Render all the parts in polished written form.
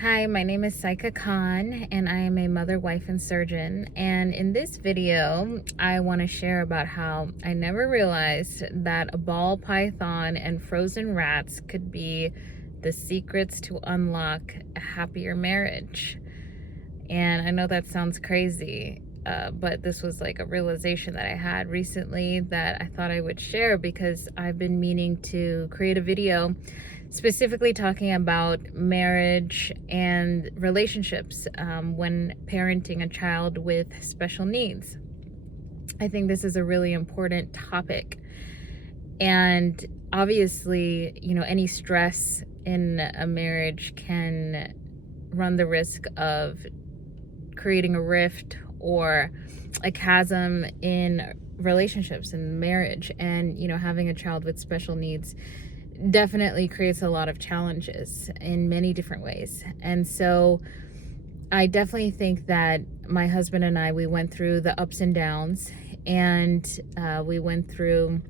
Hi, my name is SaiqaKhan and I am a mother, wife, and surgeon. And in this video, I want to share about how I never realized that a ball python and frozen rats could be the secrets to unlock a happier marriage. And I know that sounds crazy, but this was like a realization that I had recently that I thought I would share because I've been meaning to create a video specifically talking about marriage and relationships when parenting a child with special needs. I think this is a really important topic. And obviously, any stress in a marriage can run the risk of creating a rift or a chasm in relationships and marriage. And, having a child with special needs definitely creates a lot of challenges in many different ways. And so I definitely think that my husband and I, we went through the ups and downs, and we went through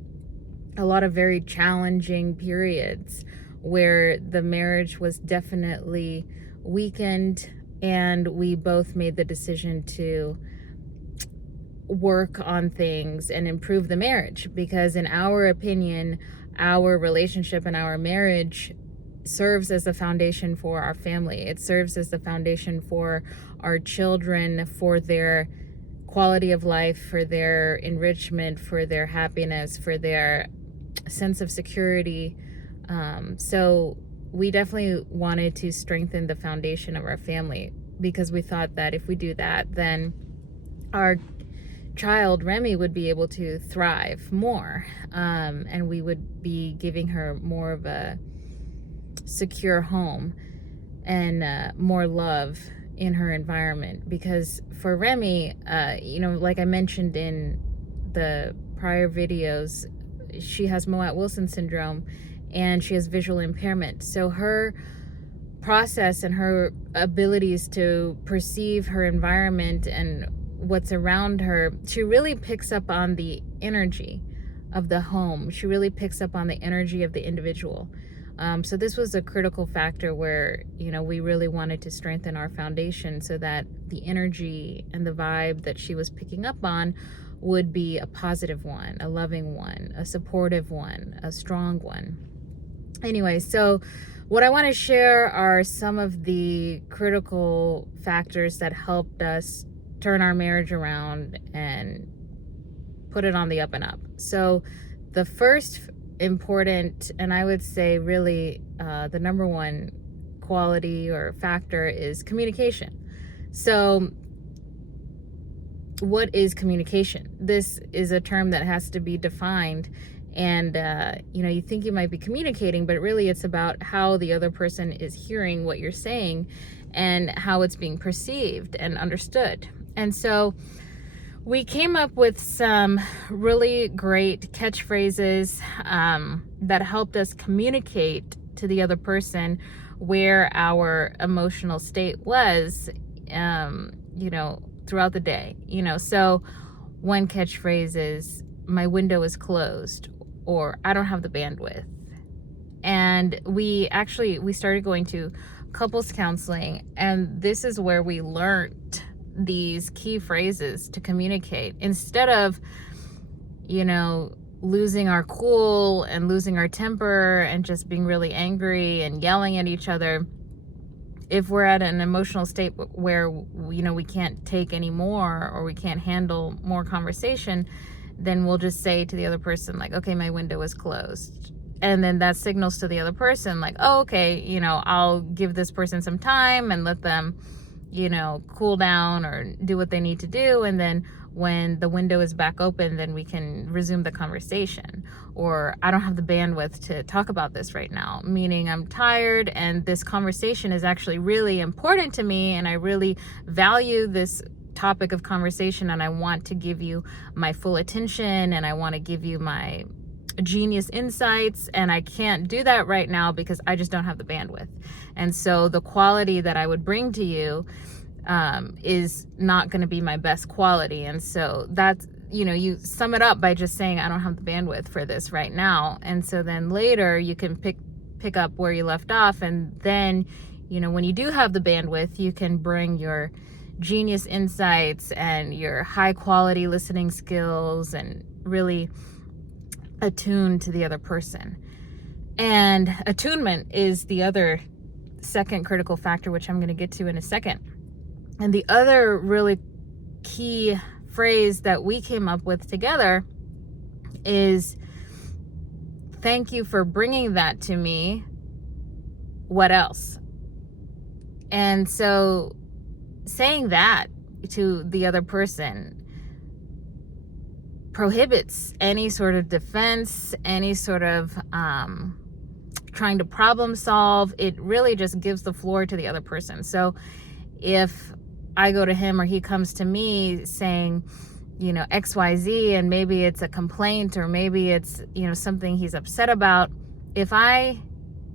a lot of very challenging periods where the marriage was definitely weakened, and we both made the decision to work on things and improve the marriage, because in our opinion, our relationship and our marriage serves as the foundation for our family. It serves as the foundation for our children, for their quality of life, for their enrichment, for their happiness, for their sense of security. So we definitely wanted to strengthen the foundation of our family, because we thought that if we do that, then our child Remy would be able to thrive more, and we would be giving her more of a secure home and more love in her environment. Because for Remy, like I mentioned in the prior videos, she has Mowat-Wilson syndrome and she has visual impairment. So her process and her abilities to perceive her environment and what's around her, she really picks up on the energy of the home. She really picks up on the energy of the individual. So this was a critical factor where, we really wanted to strengthen our foundation so that the energy and the vibe that she was picking up on would be a positive one, a loving one, a supportive one, a strong one. Anyway, so what I want to share are some of the critical factors that helped us turn our marriage around and put it on the up and up. So the first important, and I would say really the number one quality or factor, is communication. So what is communication? This is a term that has to be defined. And, you think you might be communicating, but really it's about how the other person is hearing what you're saying and how it's being perceived and understood. And so we came up with some really great catchphrases that helped us communicate to the other person where our emotional state was, throughout the day. So one catchphrase is, "My window is closed," or "I don't have the bandwidth." And we started going to couples counseling, and this is where we learned these key phrases to communicate. Instead of, losing our cool and losing our temper and just being really angry and yelling at each other, if we're at an emotional state where, we can't take any more or we can't handle more conversation, then we'll just say to the other person, like, "Okay, my window is closed." And then that signals to the other person, like, "Oh, okay, I'll give this person some time and let them, cool down or do what they need to do. And then when the window is back open, then we can resume the conversation." Or, "I don't have the bandwidth to talk about this right now," meaning I'm tired and this conversation is actually really important to me and I really value this topic of conversation and I want to give you my full attention and I want to give you my genius insights, and I can't do that right now because I just don't have the bandwidth. And so the quality that I would bring to you is not going to be my best quality. And so that's, you sum it up by just saying, "I don't have the bandwidth for this right now." And so then later you can pick up where you left off, and then when you do have the bandwidth, you can bring your genius insights and your high quality listening skills and really attune to the other person. And attunement is the other second critical factor, which I'm going to get to in a second. And the other really key phrase that we came up with together is, thank you for bringing that to me. What else? And so saying that to the other person prohibits any sort of defense, any sort of trying to problem solve. It really just gives the floor to the other person. So if I go to him or he comes to me saying, XYZ, and maybe it's a complaint or maybe it's, something he's upset about, if I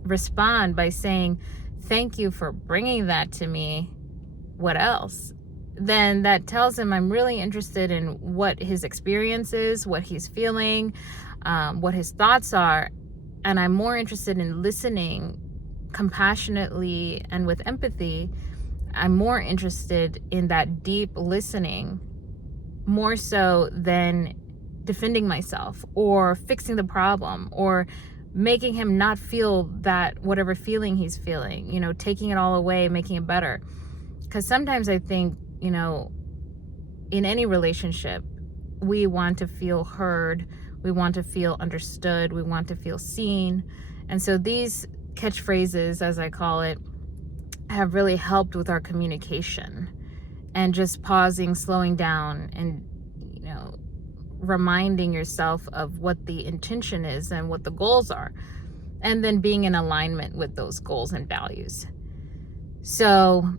respond by saying, thank you for bringing that to me, what else? Then that tells him I'm really interested in what his experience is, what he's feeling, what his thoughts are. And I'm more interested in listening compassionately and with empathy. I'm more interested in that deep listening, more so than defending myself or fixing the problem or making him not feel that whatever feeling he's feeling, taking it all away, making it better. Because sometimes I think, in any relationship, we want to feel heard, we want to feel understood, we want to feel seen. And so these catchphrases, as I call it, have really helped with our communication and just pausing, slowing down, and reminding yourself of what the intention is and what the goals are, and then being in alignment with those goals and values. So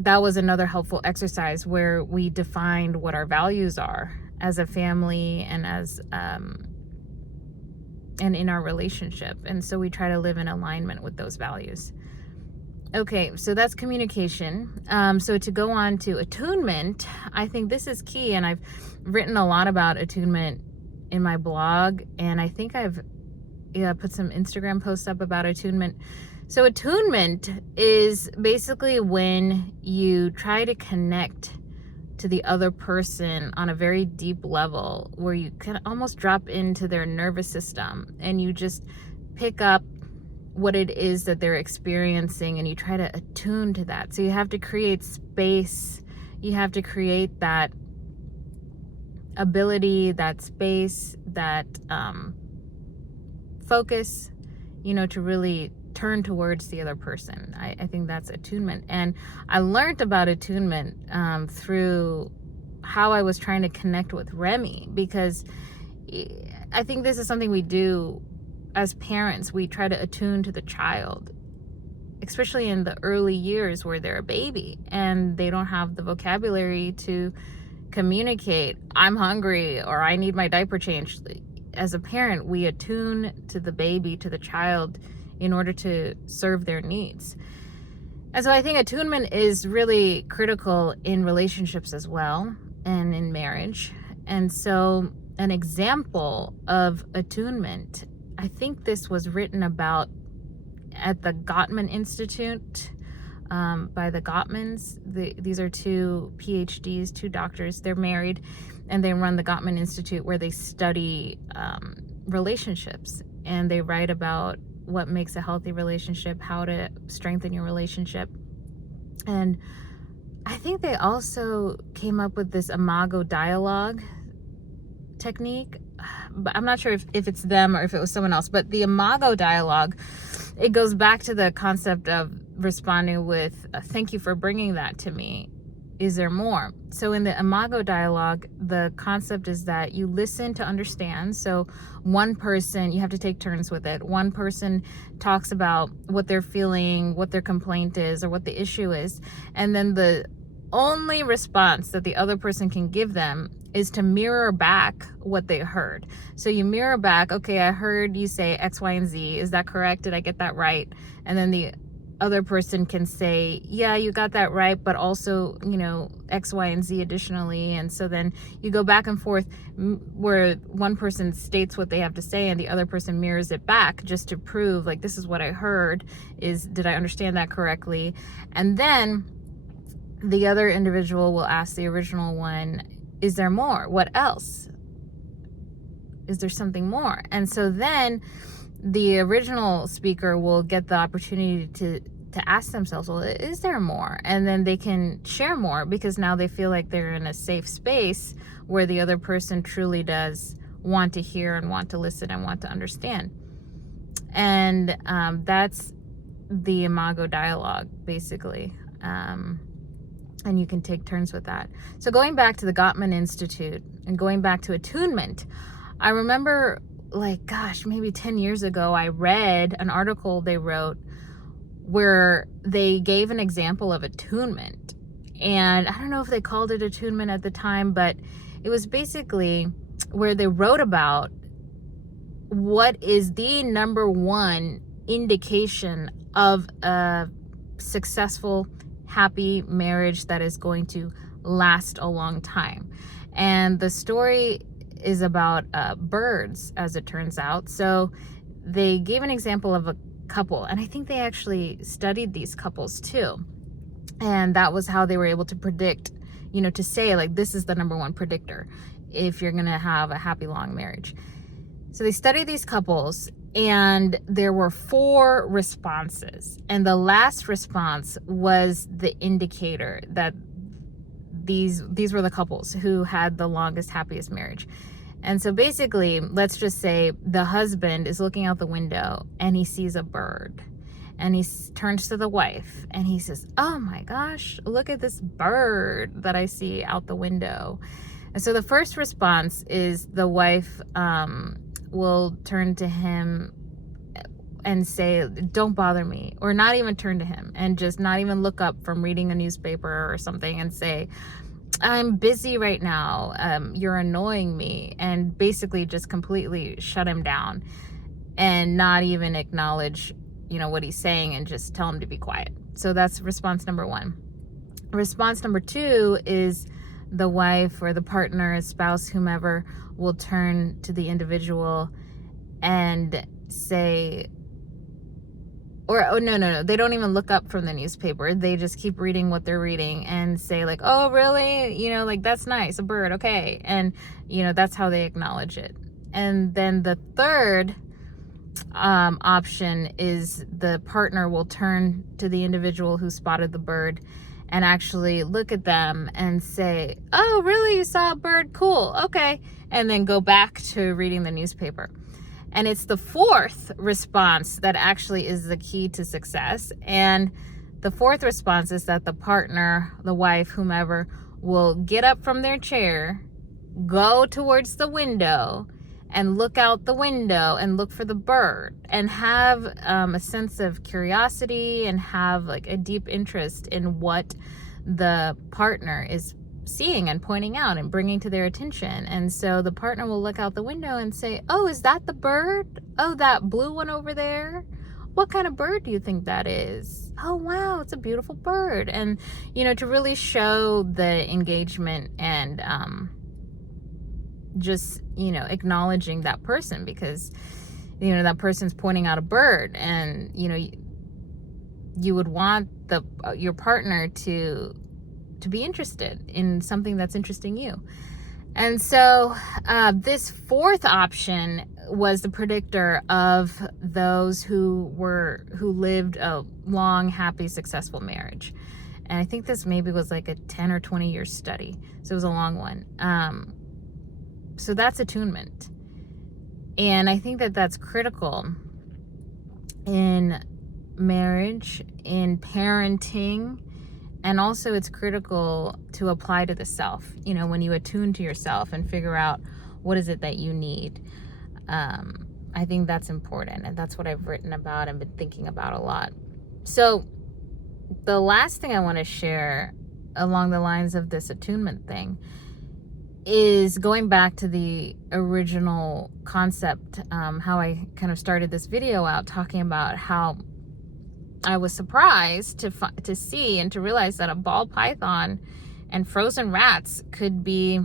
that was another helpful exercise where we defined what our values are as a family and as and in our relationship. And so we try to live in alignment with those values. Okay, so that's communication. So to go on to attunement, I think this is key. And I've written a lot about attunement in my blog. And I think I've put some Instagram posts up about attunement. So attunement is basically when you try to connect to the other person on a very deep level, where you can almost drop into their nervous system and you just pick up what it is that they're experiencing and you try to attune to that. So you have to create space. You have to create that ability, that space, that focus, to really turn towards the other person. I think that's attunement. And I learned about attunement through how I was trying to connect with Remy, because I think this is something we do as parents. We try to attune to the child, especially in the early years where they're a baby and they don't have the vocabulary to communicate, I'm hungry or I need my diaper changed. As a parent, we attune to the baby, to the child, in order to serve their needs. And so I think attunement is really critical in relationships as well, and in marriage. And so an example of attunement, I think this was written about at the Gottman Institute by the Gottmans. These are two PhDs, two doctors. They're married and they run the Gottman Institute, where they study relationships, and they write about what makes a healthy relationship, how to strengthen your relationship. And I think they also came up with this imago dialogue technique, but I'm not sure if it's them or if it was someone else. But the imago dialogue, it goes back to the concept of responding with thank you for bringing that to me. Is there more? So in the imago dialogue, the concept is that you listen to understand. So one person, you have to take turns with it. One person talks about what they're feeling, what their complaint is, or what the issue is. And then the only response that the other person can give them is to mirror back what they heard. So you mirror back, okay, I heard you say X, Y, and Z. Is that correct? Did I get that right? And then the other person can say, yeah, you got that right, but also, X, Y, and Z additionally. And so then you go back and forth where one person states what they have to say and the other person mirrors it back just to prove, like, this is what I heard. Did I understand that correctly? And then the other individual will ask the original one, is there more? What else? Is there something more? And so then the original speaker will get the opportunity to ask themselves, well, is there more? And then they can share more, because now they feel like they're in a safe space where the other person truly does want to hear and want to listen and want to understand. And that's the Imago dialogue, basically. And you can take turns with that. So going back to the Gottman Institute and going back to attunement, I remember, like, gosh, maybe 10 years ago, I read an article they wrote where they gave an example of attunement. And I don't know if they called it attunement at the time, but it was basically where they wrote about what is the number one indication of a successful, happy marriage that is going to last a long time. And the story is about birds, as it turns out. So they gave an example of a couple, and I think they actually studied these couples too. And that was how they were able to predict, to say, like, this is the number one predictor if you're going to have a happy, long marriage. So they studied these couples, and there were 4 responses. And the last response was the indicator that these were the couples who had the longest, happiest marriage. And so basically, let's just say the husband is looking out the window and he sees a bird, and he turns to the wife and he says, oh my gosh, look at this bird that I see out the window. And so the first response is the wife will turn to him and say, don't bother me, or not even turn to him and just not even look up from reading a newspaper or something and say, I'm busy right now, you're annoying me, and basically just completely shut him down and not even acknowledge, what he's saying, and just tell him to be quiet. So that's response number 1. Response number 2 is the wife or the partner, spouse, whomever, will turn to the individual and say, no, they don't even look up from the newspaper. They just keep reading what they're reading and say, like, oh, really? Like, that's nice, a bird, okay. And, that's how they acknowledge it. And then the third option is the partner will turn to the individual who spotted the bird and actually look at them and say, oh, really? You saw a bird? Cool, okay. And then go back to reading the newspaper. And it's the 4th response that actually is the key to success. And the 4th response is that the partner, the wife, whomever, will get up from their chair, go towards the window, and look out the window and look for the bird, and have a sense of curiosity and have, like, a deep interest in what the partner is seeing and pointing out and bringing to their attention. And so the partner will look out the window and say, oh, is that the bird? Oh, that blue one over there? What kind of bird do you think that is? Oh, wow, it's a beautiful bird. And, to really show the engagement and just, acknowledging that person, because, that person's pointing out a bird, and, you would want your partner to be interested in something that's interesting you. And so this 4th option was the predictor of those who lived a long, happy, successful marriage. And I think this maybe was like a 10 or 20 year study. So it was a long one. So that's attunement. And I think that that's critical in marriage, in parenting, and also it's critical to apply to the self, when you attune to yourself and figure out what is it that you need. I think that's important, and that's what I've written about and been thinking about a lot. So the last thing I want to share along the lines of this attunement thing is going back to the original concept, how I kind of started this video out, talking about how I was surprised to see and to realize that a ball python and frozen rats could be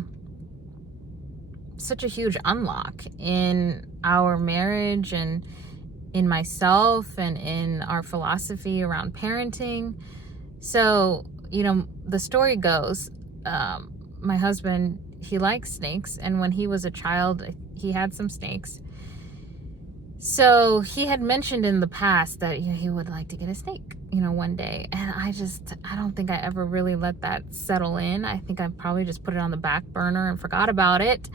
such a huge unlock in our marriage and in myself and in our philosophy around parenting. So, the story goes, my husband, he likes snakes, and when he was a child, he had some snakes. So he had mentioned in the past that he would like to get a snake, one day. And I don't think I ever really let that settle in. I think I probably just put it on the back burner and forgot about it.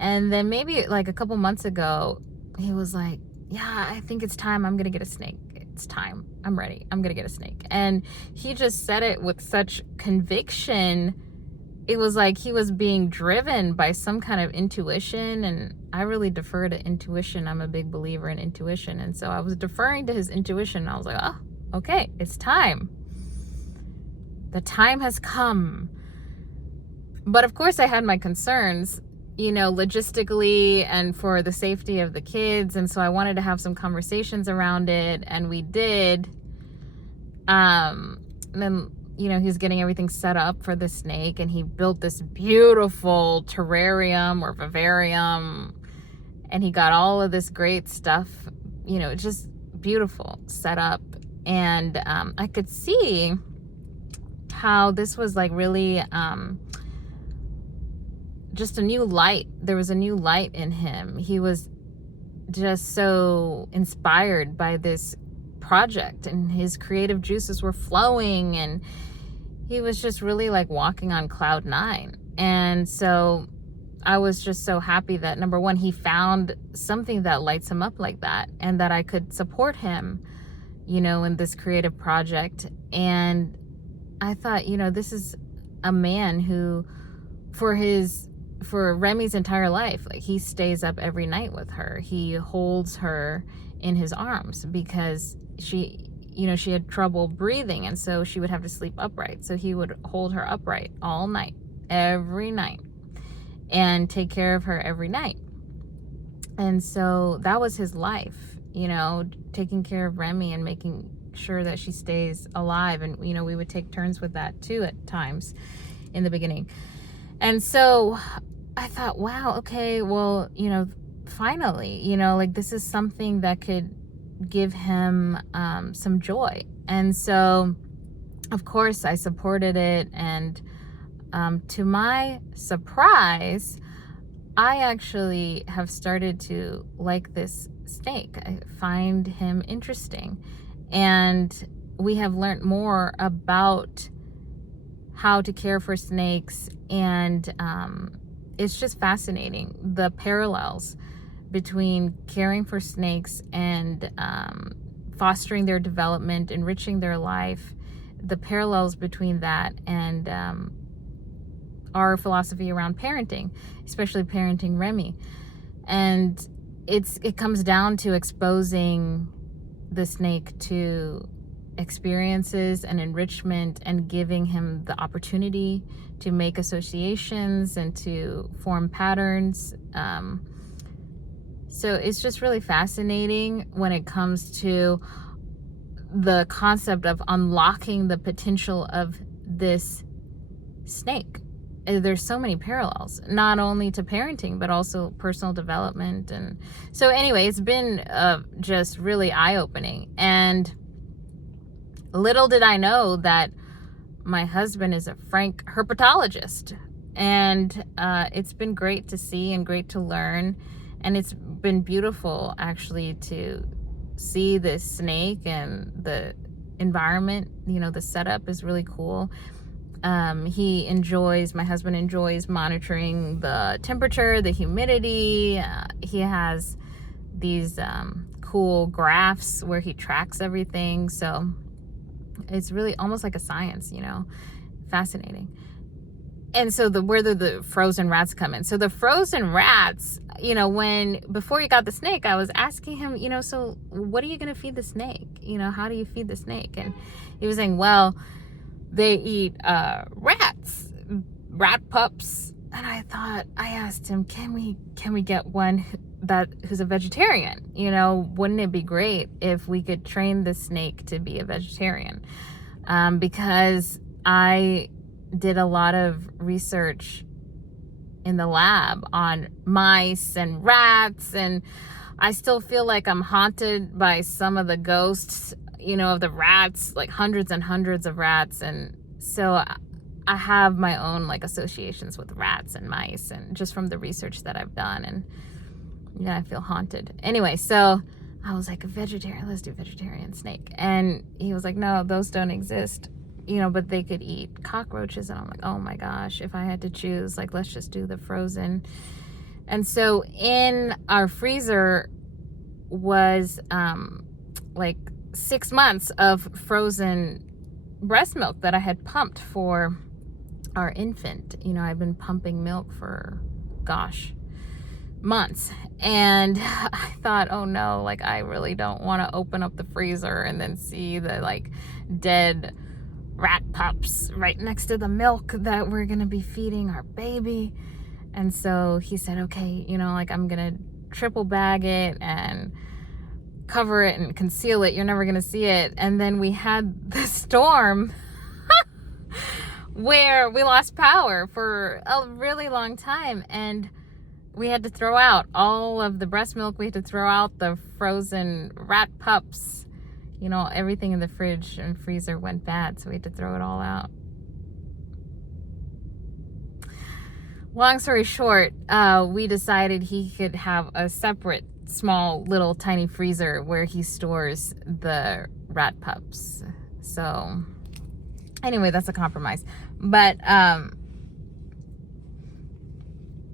And then maybe like a couple months ago, he was like, yeah, I think it's time. I'm going to get a snake. It's time. I'm ready. I'm going to get a snake. And he just said it with such conviction. It was like he was being driven by some kind of intuition, and I really defer to intuition. I'm a big believer in intuition. And so I was deferring to his intuition. I was like, oh, okay, it's time. The time has come. But of course I had my concerns, logistically and for the safety of the kids. And so I wanted to have some conversations around it, and we did. And then, he's getting everything set up for the snake, and he built this beautiful terrarium or vivarium, and he got all of this great stuff, just beautiful set up. And I could see how this was like really just a new light. There was a new light in him. He was just so inspired by this project, and his creative juices were flowing, and he was just really like walking on cloud 9. And so I was just so happy that, number one, he found something that lights him up like that, and that I could support him, in this creative project. And I thought, this is a man who, for Remy's entire life, like, he stays up every night with her. He holds her in his arms because she had trouble breathing, and so she would have to sleep upright. So he would hold her upright all night, every night, and take care of her every night. And so that was his life, taking care of Remy and making sure that she stays alive. And, we would take turns with that too at times in the beginning. And so I thought, wow, okay, well, finally, like, this is something that could give him some joy. And so, of course, I supported it. And to my surprise, I actually have started to like this snake. I find him interesting. And we have learned more about how to care for snakes. And it's just fascinating, the parallels between caring for snakes and fostering their development, enriching their life, the parallels between that and our philosophy around parenting, especially parenting Remy. And it comes down to exposing the snake to experiences and enrichment, and giving him the opportunity to make associations and to form patterns. So it's just really fascinating when it comes to the concept of unlocking the potential of this snake. There's so many parallels, not only to parenting, but also personal development. And so anyway, it's been just really eye-opening. And little did I know that my husband is a frank herpetologist. And it's been great to see and great to learn. And it's been beautiful, actually, to see this snake and the environment. The setup is really cool. My husband enjoys monitoring the temperature, the humidity. He has these cool graphs where he tracks everything. So it's really almost like a science, fascinating. And so where the frozen rats come in. So the frozen rats, before he got the snake, I was asking him, so what are you going to feed the snake? How do you feed the snake? And he was saying, well, they eat rats, rat pups. And I asked him, can we get one who's a vegetarian. You know, wouldn't it be great if we could train the snake to be a vegetarian? Because I did a lot of research in the lab on mice and rats, and I still feel like I'm haunted by some of the ghosts, you know, of the rats, like hundreds and hundreds of rats. And so I have my own like associations with rats and mice, and just from the research that I've done, and yeah, I feel haunted. Anyway, so I was like, a vegetarian, let's do vegetarian snake. And he was like, no, those don't exist, you know, but they could eat cockroaches. And I'm like, oh my gosh, if I had to choose, like, let's just do the frozen. And so in our freezer was like 6 months of frozen breast milk that I had pumped for our infant. You know, I've been pumping milk for, gosh, months. And I thought, oh no, like, I really don't want to open up the freezer and then see the like dead rat pups right next to the milk that we're gonna be feeding our baby. And so he said, okay, you know, like, I'm gonna triple bag it and cover it and conceal it, you're never gonna see it. And then we had the storm where we lost power for a really long time, and we had to throw out all of the breast milk. We had to throw out the frozen rat pups. You know, everything in the fridge and freezer went bad, so we had to throw it all out. Long story short, we decided he could have a separate small little tiny freezer where he stores the rat pups. So anyway, that's a compromise. But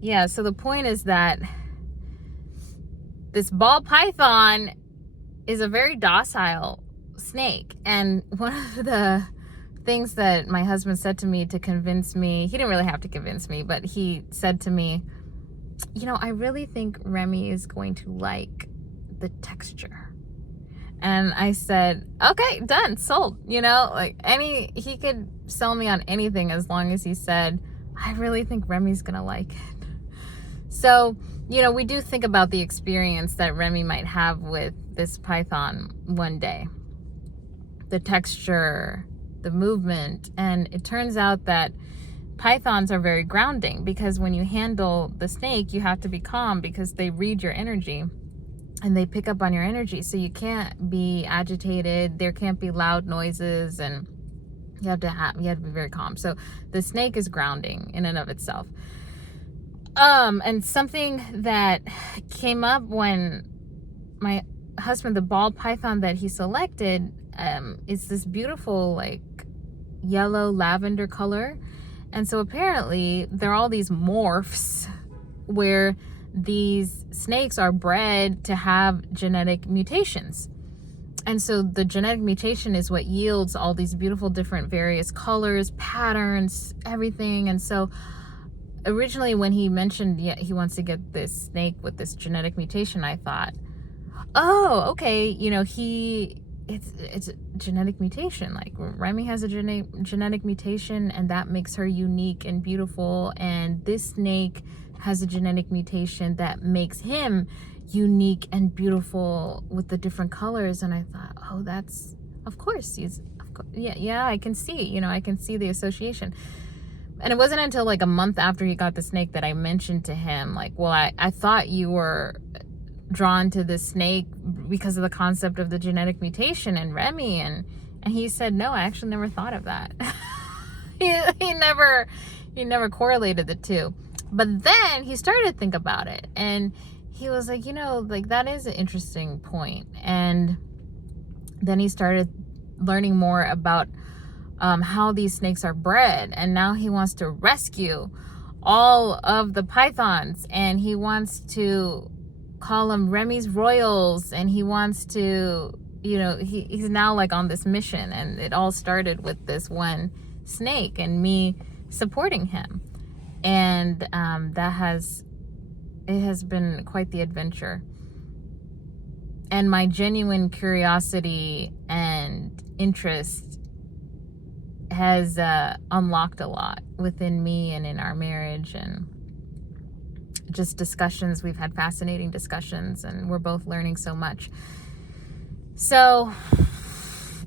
yeah, so the point is that this ball python is a very docile snake. And one of the things that my husband said to me to convince me, he didn't really have to convince me, but he said to me, you know, I really think Remy is going to like the texture. And I said, okay, done, sold. You know, like, he could sell me on anything as long as he said, I really think Remy's gonna like it. So, you know, we do think about the experience that Remy might have with this python one day. The texture, the movement, and it turns out that pythons are very grounding, because when you handle the snake, you have to be calm because they read your energy and they pick up on your energy. So you can't be agitated, there can't be loud noises, and you have to be very calm. So the snake is grounding in and of itself. And something that came up when my husband, the ball python that he selected, is this beautiful like yellow lavender color. And so apparently there are all these morphs where these snakes are bred to have genetic mutations. And so the genetic mutation is what yields all these beautiful different various colors, patterns, everything. And so originally when he mentioned he wants to get this snake with this genetic mutation, I thought, oh, okay, you know, it's a genetic mutation. Like, Remy has a genetic mutation, and that makes her unique and beautiful. And this snake has a genetic mutation that makes him unique and beautiful with the different colors. And I thought, oh, that's, of course, yeah, I can see, you know, I can see the association. And it wasn't until like a month after he got the snake that I mentioned to him, like, well, I thought you were drawn to this snake because of the concept of the genetic mutation and Remy, and he said, no, I actually never thought of that. he never correlated the two. But then he started to think about it, and he was like, you know, like, that is an interesting point. And then he started learning more about how these snakes are bred, and now he wants to rescue all of the pythons, and he wants to call them Remy's Royals, and he wants to, you know, he's now like on this mission. And it all started with this one snake and me supporting him, and it has been quite the adventure. And my genuine curiosity and interest has unlocked a lot within me and in our marriage. And just discussions. We've had fascinating discussions, and we're both learning so much. So,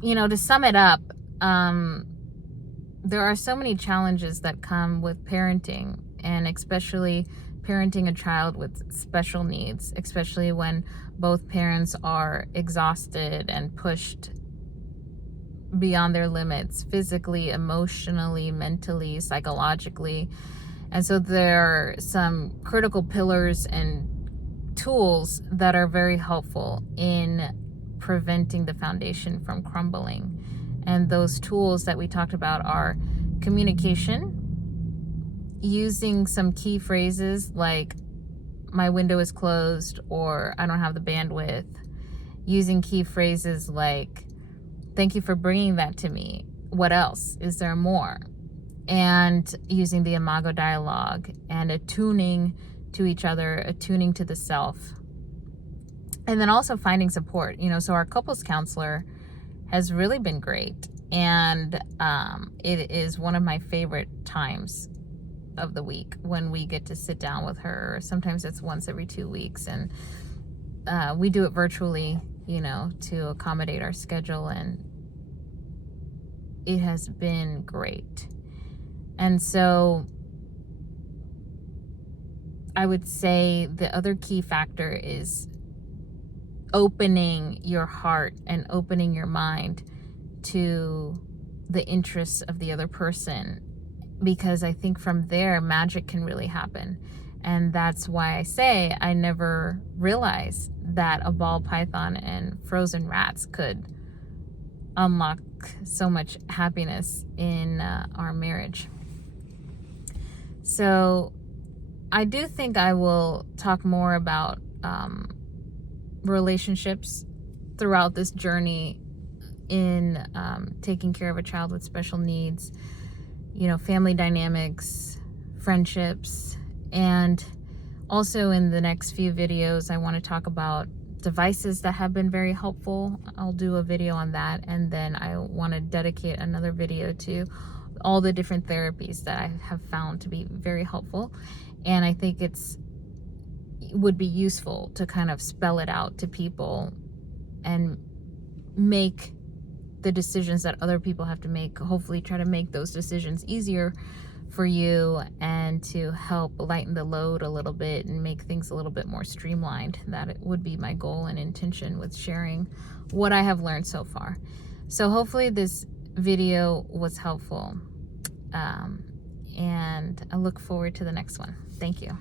to sum it up, there are so many challenges that come with parenting, and especially parenting a child with special needs, especially when both parents are exhausted and pushed beyond their limits, physically, emotionally, mentally, psychologically. And so there are some critical pillars and tools that are very helpful in preventing the foundation from crumbling. And those tools that we talked about are communication, using some key phrases like "my window is closed" or "I don't have the bandwidth," using key phrases like "thank you for bringing that to me. What else? Is there more?" And using the imago dialogue and attuning to each other, attuning to the self. And then also finding support. So our couples counselor has really been great. And it is one of my favorite times of the week when we get to sit down with her. Sometimes it's once every 2 weeks. And we do it virtually, to accommodate our schedule. And it has been great. And so I would say the other key factor is opening your heart and opening your mind to the interests of the other person, because I think from there magic can really happen. And that's why I say I never realized that a ball python and frozen rats could unlock so much happiness in our marriage. So I do think I will talk more about relationships throughout this journey in taking care of a child with special needs, family dynamics, friendships, and also in the next few videos I want to talk about devices that have been very helpful. I'll do a video on that, and then I want to dedicate another video to all the different therapies that I have found to be very helpful. And I think it would be useful to kind of spell it out to people and make the decisions that other people have to make, hopefully try to make those decisions easier for you and to help lighten the load a little bit and make things a little bit more streamlined. That would be my goal and intention with sharing what I have learned so far. So hopefully this video was helpful, and I look forward to the next one. Thank you.